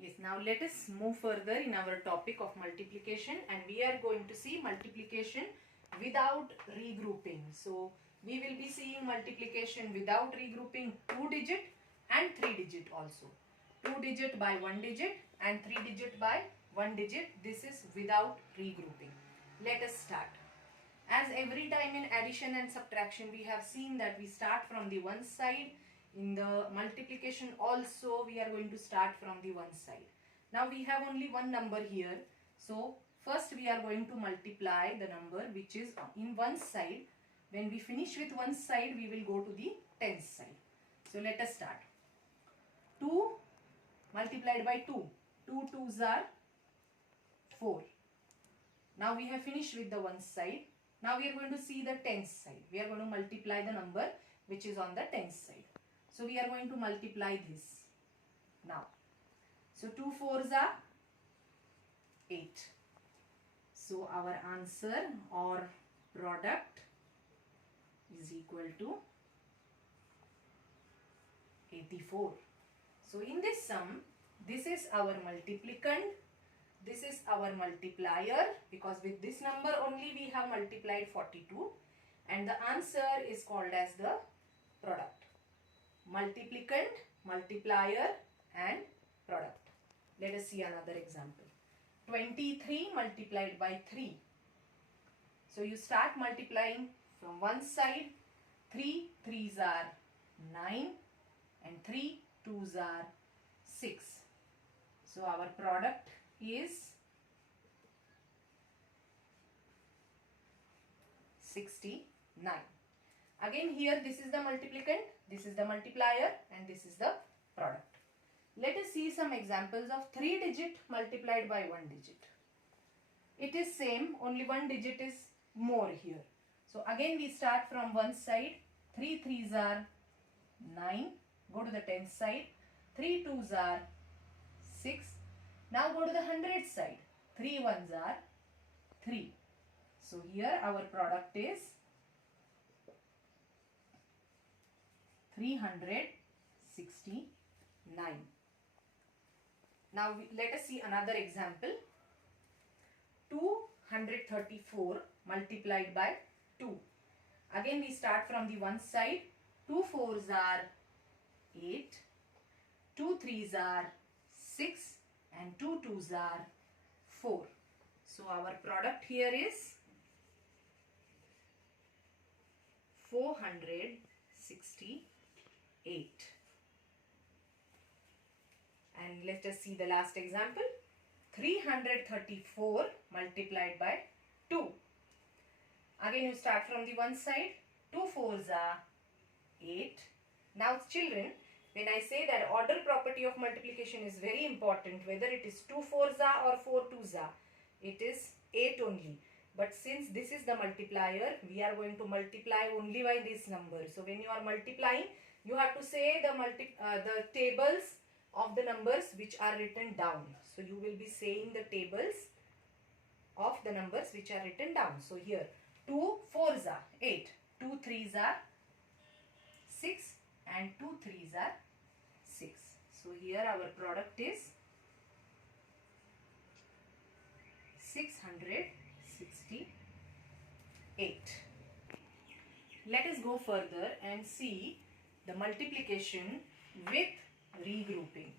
Yes, now let us move further in our topic of multiplication, and we are going to see multiplication without regrouping. So we will be seeing multiplication without regrouping 2 digit and 3 digit also. 2 digit by 1 digit and 3 digit by 1 digit. This is without regrouping. Let us start. As every time in addition and subtraction we have seen that we start from the one side. In the multiplication also we are going to start from the one side. Now we have only one number here. So first we are going to multiply the number which is in one side. When we finish with one side we will go to the tens side. So let us start. 2 multiplied by 2. 2 2s are 4. Now we have finished with the one side. Now we are going to see the tens side. We are going to multiply the number which is on the tens side. So we are going to multiply this now. So 2 4s are 8. So our answer or product is equal to 84. So in this sum, this is our multiplicand, this is our multiplier, because with this number only we have multiplied 42, and the answer is called as the product. Multiplicand, multiplier and product. Let us see another example. 23 multiplied by 3. So you start multiplying from one side. 3 3s are 9 and 3 2s are 6. So our product is 69. Again here this is the multiplicand, this is the multiplier and this is the product. Let us see some examples of 3 digit multiplied by 1 digit. It is same, only 1 digit is more here. So again we start from one side. 3 3s are 9. Go to the tens side. 3 2s are 6. Now go to the hundred side. 3 1s are 3. So here our product is 369. Now let us see another example. 234 multiplied by 2. Again we start from the one side. 2 4s are 8. 2 3s are 6 and 2 2s are 4. So our product here is 468. And let us see the last example. 334 multiplied by 2. Again you start from the one side. 2 4s are 8. Now children, when I say that order property of multiplication is very important, whether it is 2 4s are or 4 2s are, it is 8 only. But since this is the multiplier, we are going to multiply only by this number. So when you are multiplying, you have to say the tables of the numbers which are written down. So you will be saying the tables of the numbers which are written down. So here 2 4s are 8, 2 3s are 6 and 2 3s are 6. So here our product is 668. Let us go further and see the multiplication with regrouping.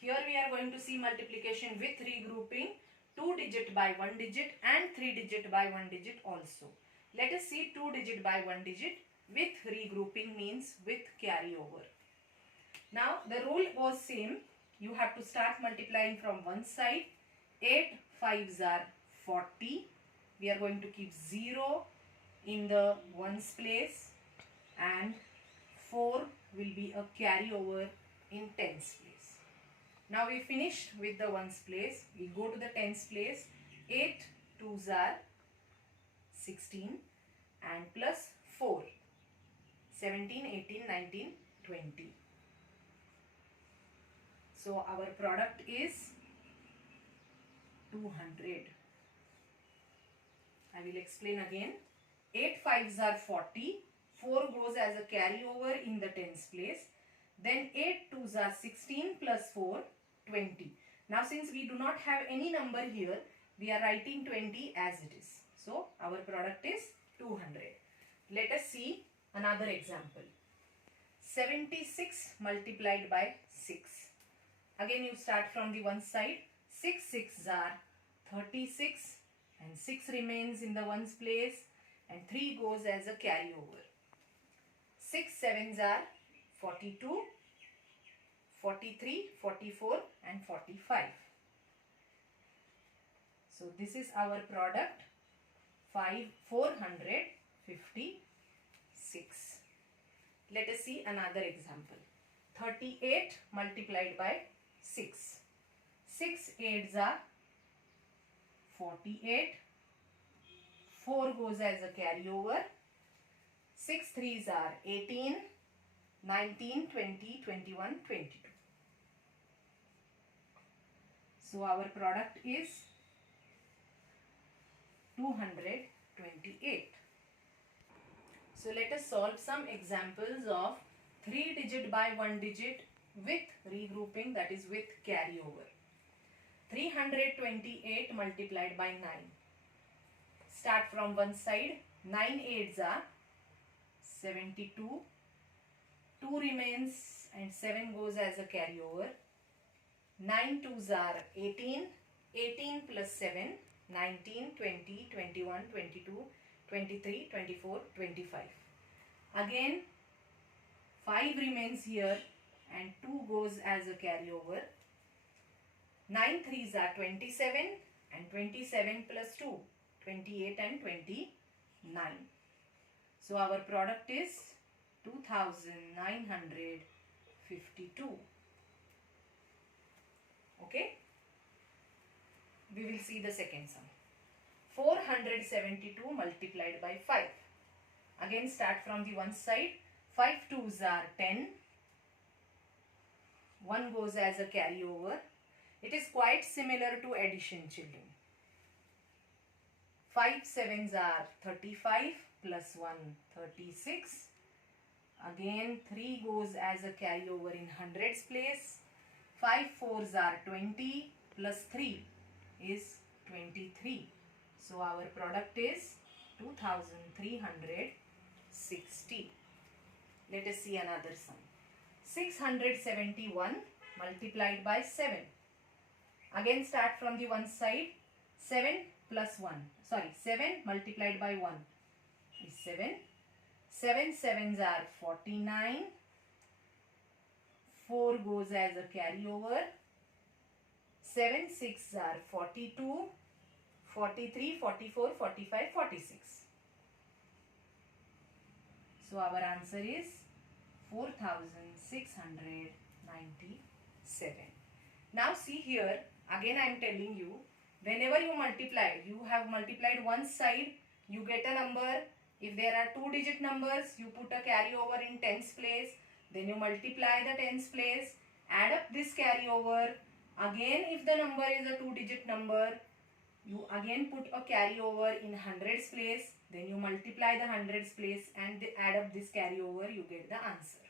Here we are going to see multiplication with regrouping, 2 digit by 1 digit and 3 digit by 1 digit also. Let us see 2 digit by 1 digit with regrouping, means with carryover. Now the rule was same. You have to start multiplying from one side. 8 5s are 40. We are going to keep 0 in the ones place and 4 will be a carryover in tens place. Now we finished with the ones place. We go to the tens place. 8 2s are 16 and plus 4. 17, 18, 19, 20. So our product is 200. I will explain again. 8 5s are 40. 4 goes as a carryover in the tens place. Then 8 2s are 16 plus 4, 20. Now since we do not have any number here, we are writing 20 as it is. So our product is 200. Let us see another example. 76 multiplied by 6. Again you start from the one side. 6 6s are 36 and 6 remains in the ones place and 3 goes as a carryover. 6 7s are 42, 43, 44 and 45. So this is our product 456. Let us see another example. 38 multiplied by 6. 6 8s are 48. 4 goes as a carryover. 6 3s are 18, 19, 20, 21, 22. So our product is 228. So let us solve some examples of 3-digit by 1-digit with regrouping, that is with carryover. 328 multiplied by 9. Start from one side. 9 8s are 72. 2 remains and 7 goes as a carryover. 9 2s are 18. 18 plus 7, 19, 20, 21, 22, 23, 24, 25. Again 5 remains here and 2 goes as a carryover. 9 3s are 27 and 27 plus 2, 28 and 29. So our product is 2952. Okay. We will see the second sum. 472 multiplied by 5. Again start from the one side. 5 2s are 10. 1 goes as a carryover. It is quite similar to addition, children. 5 7s are 35 plus 1 36. Again 3 goes as a carryover in hundreds place. 5 4s are 20 plus 3 is 23. So our product is 2360. Let us see another sum. 671 multiplied by 7. Again start from the one side. 7 plus 1. Sorry, 7 multiplied by 1 is 7. 7 7s are 49. 4 goes as a carryover. 7 6s are 42, 43, 44, 45, 46. So our answer is 4697. Now see here, again I am telling you, whenever you multiply, you have multiplied one side, you get a number. If there are 2-digit numbers, you put a carryover in tens place. Then you multiply the tens place, add up this carryover. Again, if the number is a 2-digit number, you again put a carryover in hundreds place. Then you multiply the hundreds place and add up this carryover, you get the answer.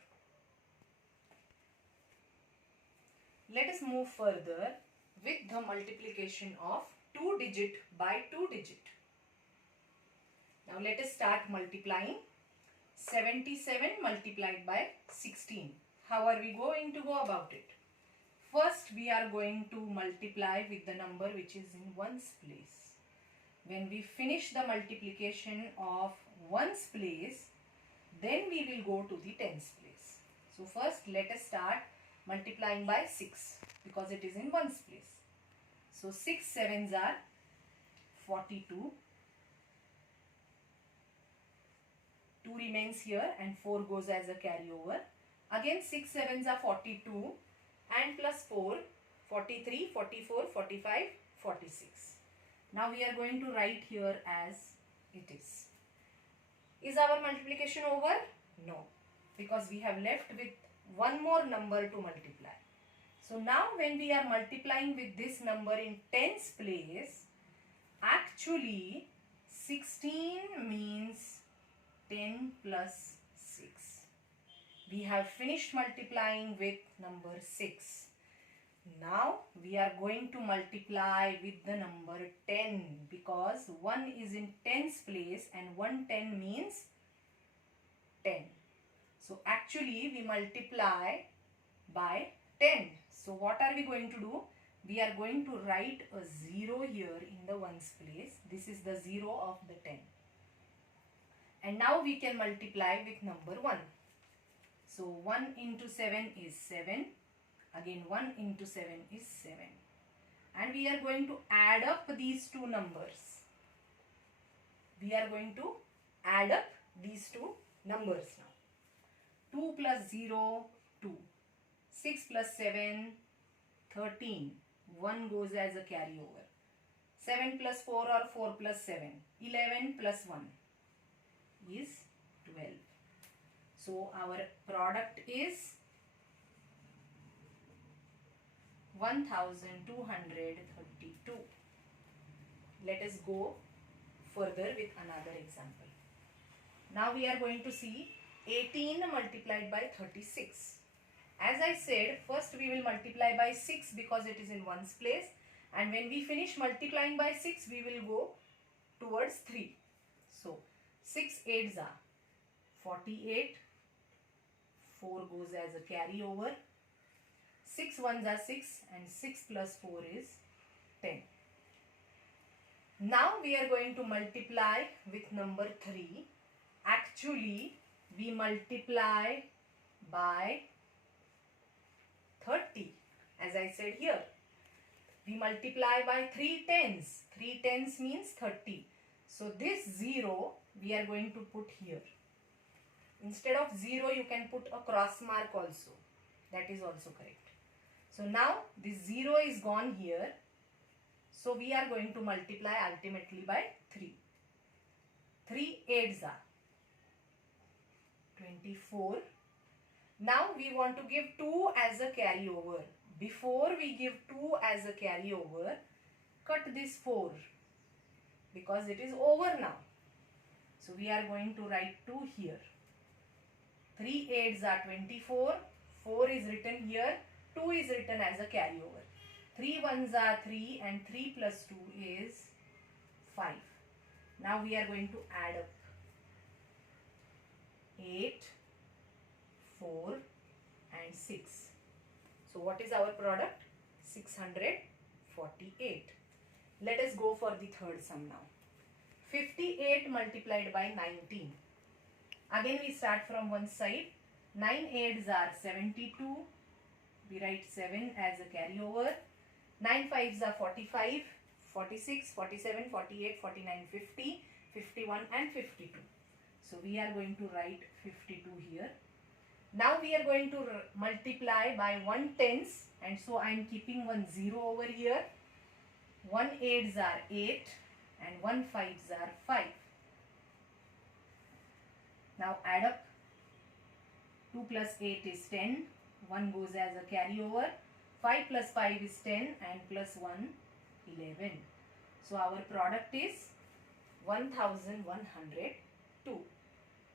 Let us move further with the multiplication of 2-digit by 2-digit. Now let us start multiplying. 77 multiplied by 16. How are we going to go about it? First we are going to multiply with the number which is in ones place. When we finish the multiplication of ones place, then we will go to the tens place. So first let us start multiplying by 6 because it is in ones place. So 6 7s are 42. 2 remains here and 4 goes as a carryover. Again 6 7s are 42 and plus 4, 43, 44, 45, 46. Now we are going to write here as it is. Is our multiplication over? No, because we have left with one more number to multiply. So now when we are multiplying with this number in tens place, actually 16 means 10 plus 6. We have finished multiplying with number 6. Now we are going to multiply with the number 10 because 1 is in tens place and 110 means 10. So actually we multiply by 10. So what are we going to do? We are going to write a 0 here in the ones place. This is the 0 of the 10. And now we can multiply with number 1. So 1 into 7 is 7. Again 1 into 7 is 7. And we are going to add up these two numbers. We are going to add up these two numbers now. 2 plus 0, 2. 6 plus 7, 13. 1 goes as a carryover. 7 plus 4 or 4 plus 7. 11 plus 1 is 12. So our product is 1232. Let us go further with another example. Now we are going to see 18 multiplied by 36. As I said, first we will multiply by 6 because it is in ones place, and when we finish multiplying by 6 we will go towards 3. So 6 8s are 48, 4 goes as a carryover, 6 1s are 6 and 6 plus 4 is 10. Now we are going to multiply with number 3. Actually we multiply by 30. As I said here, we multiply by 3 tens. 3 tens means 30. So this 0 we are going to put here. Instead of 0 you can put a cross mark also. That is also correct. So now this 0 is gone here. So we are going to multiply ultimately by 3. 3 8s are 24. Now we want to give 2 as a carryover. Before we give 2 as a carryover, cut this 4 because it is over now. So we are going to write 2 here. 3 8s are 24. 4 is written here. 2 is written as a carryover. 3 1s are 3 and 3 plus 2 is 5. Now we are going to add up 8, 4 and 6. So what is our product? 648. Let us go for the third sum now. 58 multiplied by 19. Again we start from one side. 9 8s are 72. We write 7 as a carryover. 9 5s are 45, 46, 47, 48, 49, 50, 51 and 52. So we are going to write 52 here. Now we are going to multiply by 1 tens, and so I am keeping 1 0 over here. 1 8s are 8 and 1 5s are 5. Now add up. 2 plus 8 is 10. 1 goes as a carryover. 5 plus 5 is 10 and plus 1 11. So our product is 1102.